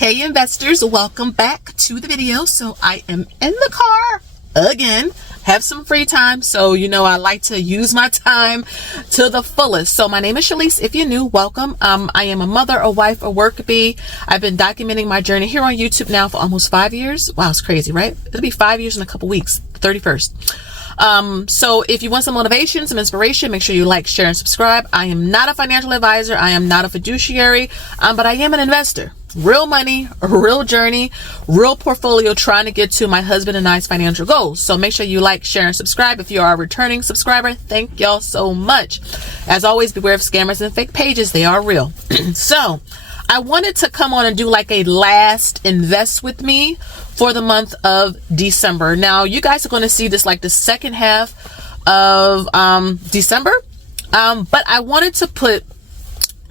Hey investors, welcome back to the video. So I am in the car again, have some free time. So, I like to use my time to the fullest. So my name is Shalise. If you're new, welcome. I am a mother, a wife, a work bee. I've been documenting my journey here on YouTube now for almost 5 years. Wow, it's crazy, right? It'll be 5 years in a couple weeks, 31st. So if you want some motivation, some inspiration, make sure you like, share, and subscribe. I am not a financial advisor. I am not a fiduciary, but I am an investor. Real money, a real journey, real portfolio trying to get to my husband and I's financial goals. So make sure you like, share, and subscribe. If you are a returning subscriber, thank y'all so much. As always, beware of scammers and fake pages. They are real. So I wanted to come on and do like a last invest with me for the month of December. Now, you guys are going to see this like the second half of December. But I wanted to put,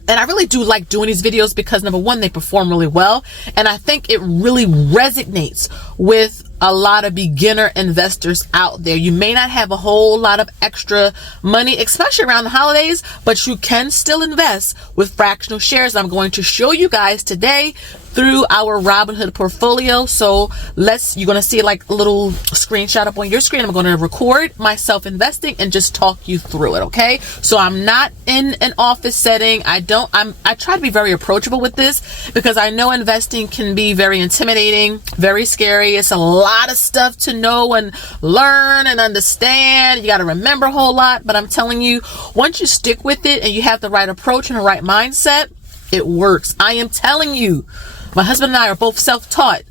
and I really do like doing these videos because number one, they perform really well. And I think it really resonates with a lot of beginner investors out there. You may not have a whole lot of extra money, especially around the holidays, but you can still invest with fractional shares. I'm going to show you guys today through our Robinhood portfolio. So you're going to see like a little screenshot up on your screen. I'm going to record myself investing and just talk you through it. Okay. So I'm not in an office setting. I try to be very approachable with this because I know investing can be very intimidating, very scary. It's a lot of stuff to know and learn and understand. You got to remember a whole lot, but I'm telling you, once you stick with it and you have the right approach and the right mindset, it works. I am telling you, my husband and I are both self-taught.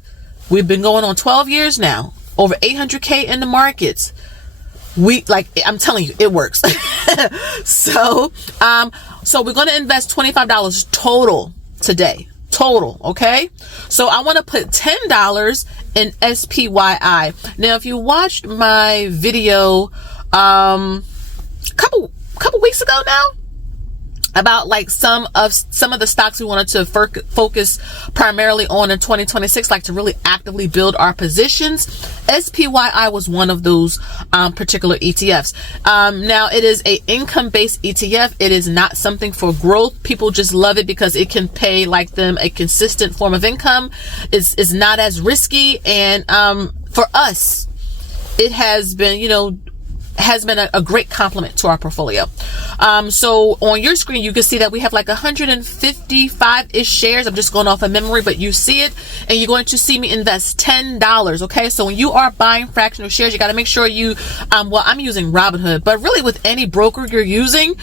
We've been going on 12 years now, over 800K in the markets. I'm telling you, it works. So we're going to invest $25 total today. Total. Okay. So I want to put $10 in SPYI. Now, if you watched my video, couple weeks ago now, about like some of the stocks we wanted to focus primarily on in 2026, like to really actively build our positions, SPYI was one of those particular ETFs. Now it is a income-based ETF. It is not something for growth. People just love it because it can pay like them a consistent form of income. It's not as risky, and for us, it has been, a great complement to our portfolio. So on your screen, you can see that we have like 155-ish shares. I'm just going off of memory, but you see it, and you're going to see me invest $10. Okay. So when you are buying fractional shares, you got to make sure you, I'm using Robinhood, but really with any broker you're using,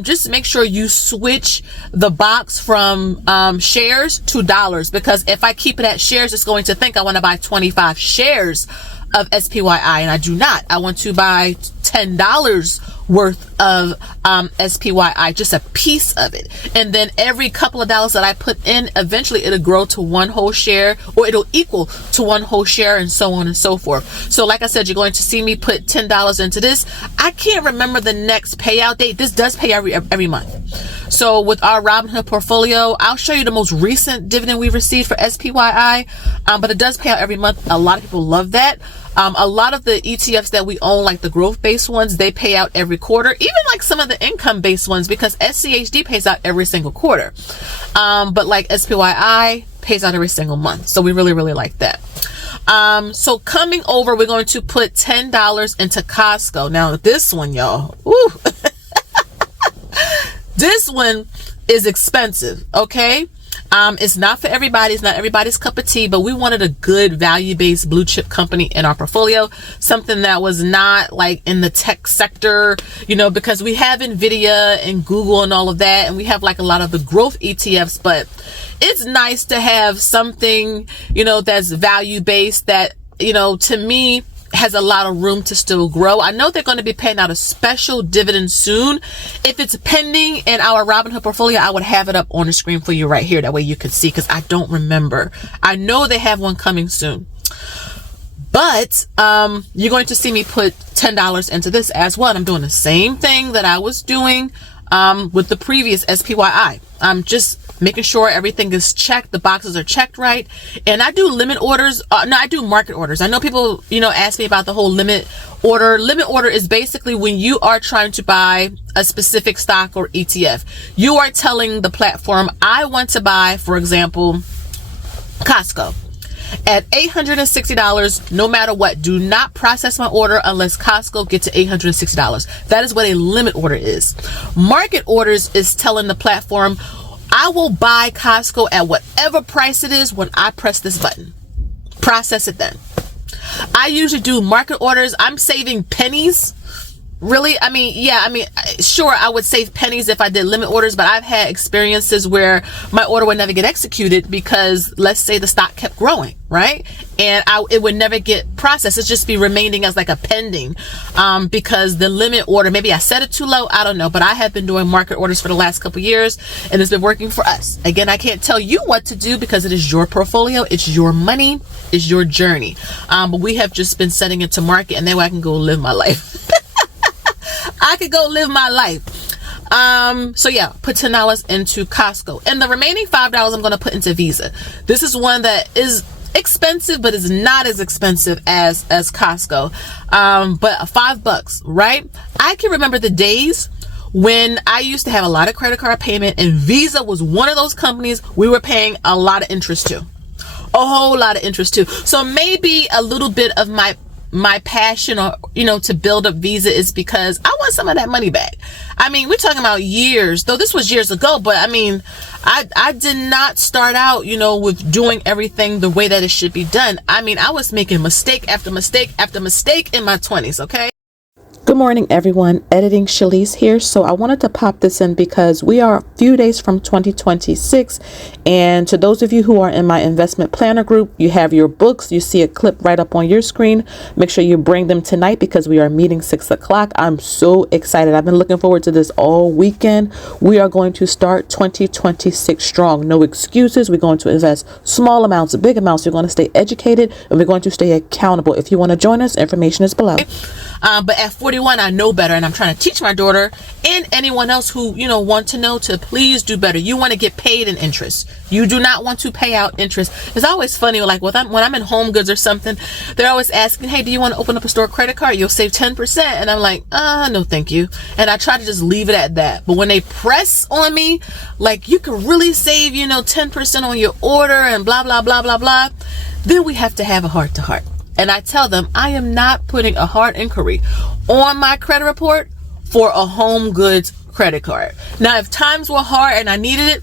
just make sure you switch the box from, shares to dollars, because if I keep it at shares, it's going to think I want to buy 25 shares of SPYI, and I do not. I want to buy $10 worth of SPYI, just a piece of it, and then every couple of dollars that I put in, eventually it'll grow to one whole share, or it'll equal to one whole share, and so on and so forth. So like I said, you're going to see me put $10 into this. I can't remember the next payout date. This does pay every month. So with our Robinhood portfolio, I'll show you the most recent dividend we received for SPYI, but it does pay out every month. A lot of people love that. A lot of the ETFs that we own, like the growth-based ones, they pay out every quarter, even like some of the income-based ones, because SCHD pays out every single quarter. But like SPYI pays out every single month. So we really, really like that. So coming over, we're going to put $10 into Costco. Now this one, y'all, ooh, this one is expensive. Okay. It's not for everybody. It's not everybody's cup of tea, but we wanted a good value-based blue chip company in our portfolio, something that was not like in the tech sector, because we have Nvidia and Google and all of that, and we have like a lot of the growth ETFs, but it's nice to have something, that's value-based that, to me, has a lot of room to still grow. I know they're going to be paying out a special dividend soon. If it's pending in our Robinhood portfolio, I would have it up on the screen for you right here. That way you can see, because I don't remember. I know they have one coming soon. But you're going to see me put $10 into this as well. I'm doing the same thing that I was doing with the previous SPYI. I'm just making sure everything is checked, the boxes are checked right. And I do limit orders. No, I do market orders. I know people, ask me about the whole limit order. Limit order is basically when you are trying to buy a specific stock or ETF. You are telling the platform, I want to buy, for example, Costco. At $860, no matter what, do not process my order unless Costco gets to $860. That is what a limit order is. Market orders is telling the platform, I will buy Costco at whatever price it is when I press this button. Process it then. I usually do market orders. I'm saving pennies. Really? I mean, yeah, sure, I would save pennies if I did limit orders, but I've had experiences where my order would never get executed because, let's say, the stock kept growing, right? And it would never get processed. It'd just be remaining as like a pending, because the limit order, maybe I set it too low, I don't know, but I have been doing market orders for the last couple years, and it's been working for us. Again, I can't tell you what to do because it is your portfolio, it's your money, it's your journey. But we have just been setting it to market, and then I can go live my life. I could go live my life. So yeah, put $10 into Costco, and the remaining $5 I'm going to put into Visa. This is one that is expensive, but is not as expensive as Costco. But $5, right? I can remember the days when I used to have a lot of credit card payment, and Visa was one of those companies we were paying a lot of interest to. A whole lot of interest to. So maybe a little bit of my passion, or to build up Visa, is because I want some of that money back. I mean, we're talking about years, though this was years ago, but I mean, I did not start out, with doing everything the way that it should be done. I mean, I was making mistake after mistake after mistake in my 20s, okay? Good morning, everyone. Editing Shalise here. So I wanted to pop this in because we are a few days from 2026. And to those of you who are in my investment planner group, you have your books. You see a clip right up on your screen. Make sure you bring them tonight because we are meeting 6 o'clock. I'm so excited. I've been looking forward to this all weekend. We are going to start 2026 strong. No excuses. We're going to invest small amounts, big amounts. We're going to stay educated, and we're going to stay accountable. If you want to join us, information is below. But at 41, I know better, and I'm trying to teach my daughter and anyone else who, want to know to please do better. You want to get paid in interest. You do not want to pay out interest. It's always funny, like when I'm in Home Goods or something, they're always asking, hey, do you want to open up a store credit card? You'll save 10%. And I'm like, no, thank you. And I try to just leave it at that. But when they press on me, like, you can really save, 10% on your order and blah, blah, blah, blah, blah, then we have to have a heart to heart. And I tell them, I am not putting a hard inquiry on my credit report for a Home Goods credit card. Now, if times were hard and I needed it,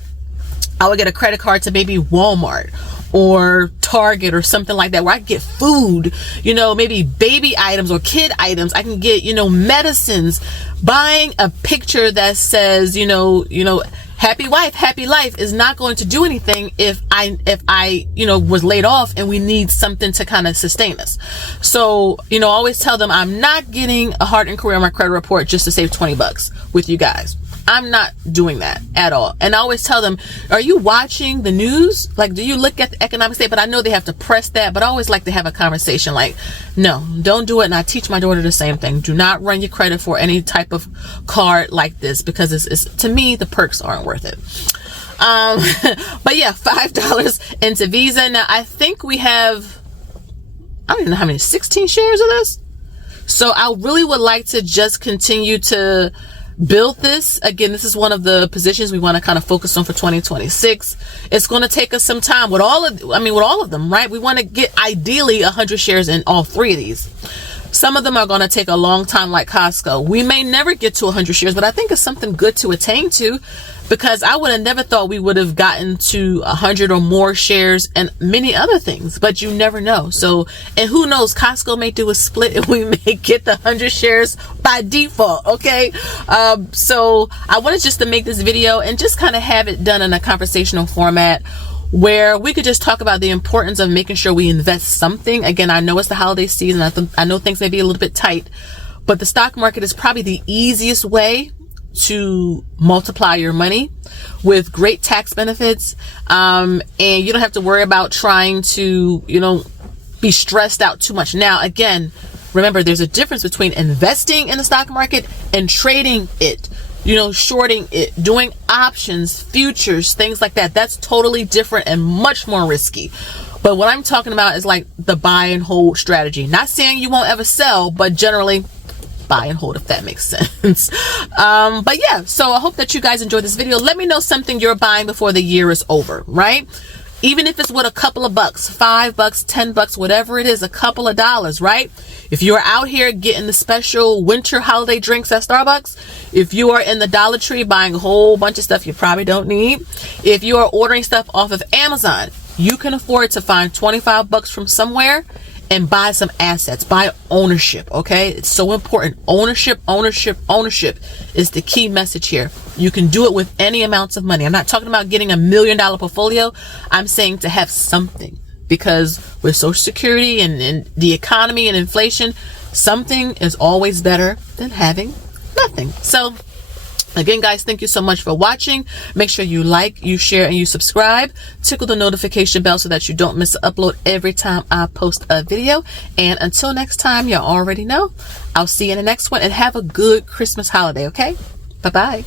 I would get a credit card to maybe Walmart or Target or something like that, where I can get food, maybe baby items or kid items. I can get, medicines. Buying a picture that says, happy wife, happy life is not going to do anything if I was laid off and we need something to kind of sustain us. So, I always tell them I'm not getting a hard inquiry on my credit report just to save $20 with you guys. I'm not doing that at all. And I always tell them, are you watching the news? Like, do you look at the economic state? But I know they have to press that, but I always like to have a conversation like, no, don't do it. And I teach my daughter the same thing. Do not run your credit for any type of card like this, because it's to me, the perks aren't worth it. But yeah, $5 into Visa. Now, I think we have, I don't even know how many, 16 shares of this. So I really would like to just continue to build this. Again, this is one of the positions we want to kind of focus on for 2026. It's going to take us some time with all of them, right? We want to get ideally 100 shares in all three of these. Some of them are going to take a long time, like Costco. We may never get to 100 shares, but I think it's something good to attain to, because I would have never thought we would have gotten to 100 or more shares and many other things, but you never know. So, and who knows, Costco may do a split and we may get the 100 shares by default. Okay. So I wanted just to make this video and just kind of have it done in a conversational format where we could just talk about the importance of making sure we invest something. Again, I know it's the holiday season. I know things may be a little bit tight, but the stock market is probably the easiest way to multiply your money with great tax benefits. And you don't have to worry about trying to, be stressed out too much. Now, again, remember, there's a difference between investing in the stock market and trading it. Shorting it, doing options, futures, things like that. That's totally different and much more risky. But what I'm talking about is like the buy and hold strategy. Not saying you won't ever sell, but generally buy and hold, if that makes sense. But yeah, so I hope that you guys enjoyed this video. Let me know something you're buying before the year is over, right? Even if it's with a couple of bucks, $5, $10, whatever it is, a couple of dollars, right? If you are out here getting the special winter holiday drinks at Starbucks, if you are in the Dollar Tree buying a whole bunch of stuff you probably don't need, if you are ordering stuff off of Amazon, you can afford to find $25 from somewhere and buy some assets, buy ownership, okay? It's so important. Ownership is the key message here. You can do it with any amounts of money. I'm not talking about getting $1 million portfolio. I'm saying to have something, because with Social Security and the economy and inflation, something is always better than having nothing. So again, guys, thank you so much for watching. Make sure you like, you share, and you subscribe. Tickle the notification bell so that you don't miss an upload every time I post a video. And until next time, you already know, I'll see you in the next one, and have a good Christmas holiday, okay? Bye-bye.